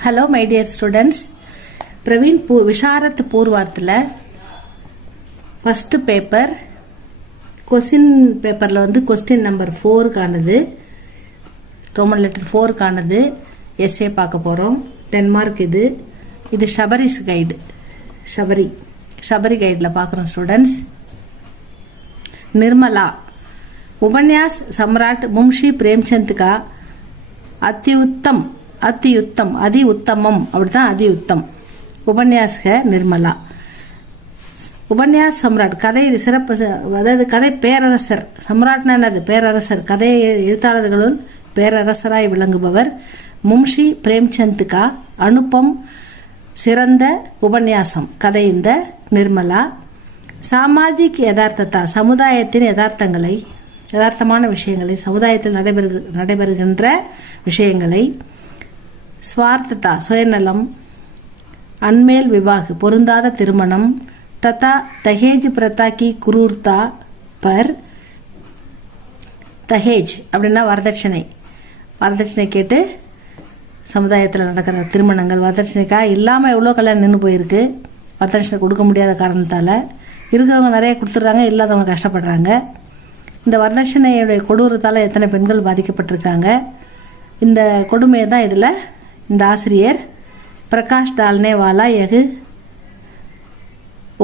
Hello my dear students. Praveen Visharat Purvarthila first paper question paper la vandu question number 4 கானது Roman letter 4 கானது essay பார்க்க போறோம் 10 mark இது Shabari's guide Shabari guide la பார்க்கறோம் students Nirmala उपन्यास सम्राट मुंशी प्रेमचंद का अति उत्तम अति उत्तमम अति उत्तम उपन्यास है निर्मला उपन्यास सम्राट कதை சிறப்பு அதாவது கதை பேரரசர் சம்ராட்னா என்னது பேரரசர் கதை எழுத்தாளர்களுள் பேரரசராய் விளங்குபவர் மும்ஷி பிரேம்சந்த் கா அனுபம் சிறந்த உபன்யாசம் கதை இந்த நிர்மலா சாமாஜிக் யதார்த்ததா சமுதாயத்தின் யதார்த்தமான விஷயங்களை சமுதாயத்தில் நடைபெறுகின்ற விஷயங்களை ஸ்வார்த்ததா சுயநலம் அன்மேல் விவாக பொருந்தாத திருமணம் ததா தஹேஜ் பிரதா கி குரூர்த்தா பர் தஹேஜ் அப்படின்னா வரதட்சணை கேட்டு சமுதாயத்தில் நடக்கிற திருமணங்கள் வரதட்சணைக்காக இல்லாமல் எவ்வளோ கல்யாணம் நின்று போயிருக்கு வரதட்சணை கொடுக்க முடியாத காரணத்தால் இருக்கிறவங்க நிறைய கொடுத்துட்றாங்க இல்லாதவங்க கஷ்டப்படுறாங்க இந்த வரதட்சணையுடைய கொடூரத்தால் எத்தனை பெண்கள் பாதிக்கப்பட்டிருக்காங்க இந்த கொடுமையை தான் இதில் இந்த ஆசிரியர் பிரகாஷ் டால்னே வாலா எகு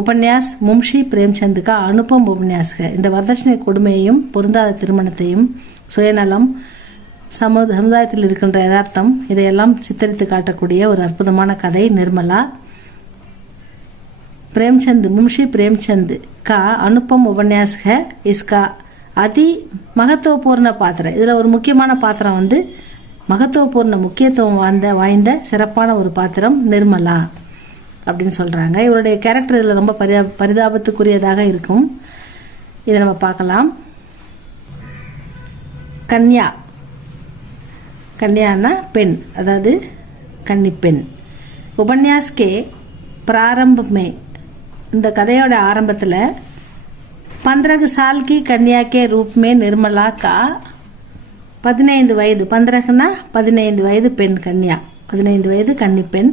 உபன்யாஸ் மும்ஷி பிரேம்சந்த் கா அனுபம் உபன்யாஸ்க இந்த வரதட்சணை கொடுமையையும் பொருந்தாத திருமணத்தையும் சுயநலம் சமுதாயத்தில் இருக்கின்ற யதார்த்தம் இதையெல்லாம் சித்தரித்து காட்டக்கூடிய ஒரு அற்புதமான கதை நிர்மலா प्रेमचंद मुंशी प्रेमचंद का अनुपम उपन्यास है इसका अति महत्वपूर्ण पात्र इधर ஒரு முக்கியமான பாத்திரம் வந்து மகத்துவபூர்ண முக்கியத்துவம் வாய்ந்த சிறப்பான ஒரு பாத்திரம் நிர்மலா அப்படின்னு சொல்றாங்க இவருடைய கேரக்டர் இதுல ரொம்ப பரிதாபத்துக்குரியதாக இருக்கும் இதை நம்ம பார்க்கலாம் கன்யானா பெண் அதாவது கன்னி பெண் उपन्यास के प्रारंभ में இந்த கதையோட ஆரம்பத்தில் 15 साल की कन्या के रूप में निर्मला का 15 வயது 15 வயது பெண் கன்யா 15 வயது கன்னி பெண்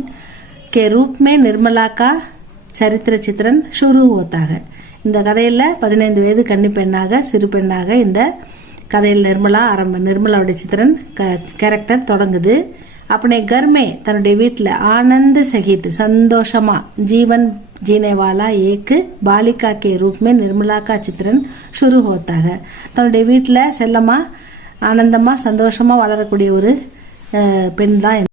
के रूप में निर्मला का चरित्र चित्रण शुरू होता है இந்த கதையில் 15 வயது கன்னி பெண்ணாக சிறு பெண்ணாக இந்த கதையில் நிர்மலாவுடைய சித்திரன் கேரக்டர் தொடங்குது अपने घर में தன்னுடைய வீட்டில் आनंद सहित संतोषमा जीवन जीने वाला एक बालिका के रूप में निर्मला का चित्रण शुरू होता है தன்னுடைய வீட்டில் செல்லமா ஆனந்தமா சந்தோஷமா வளரக்கூடிய ஒரு பெண் தான்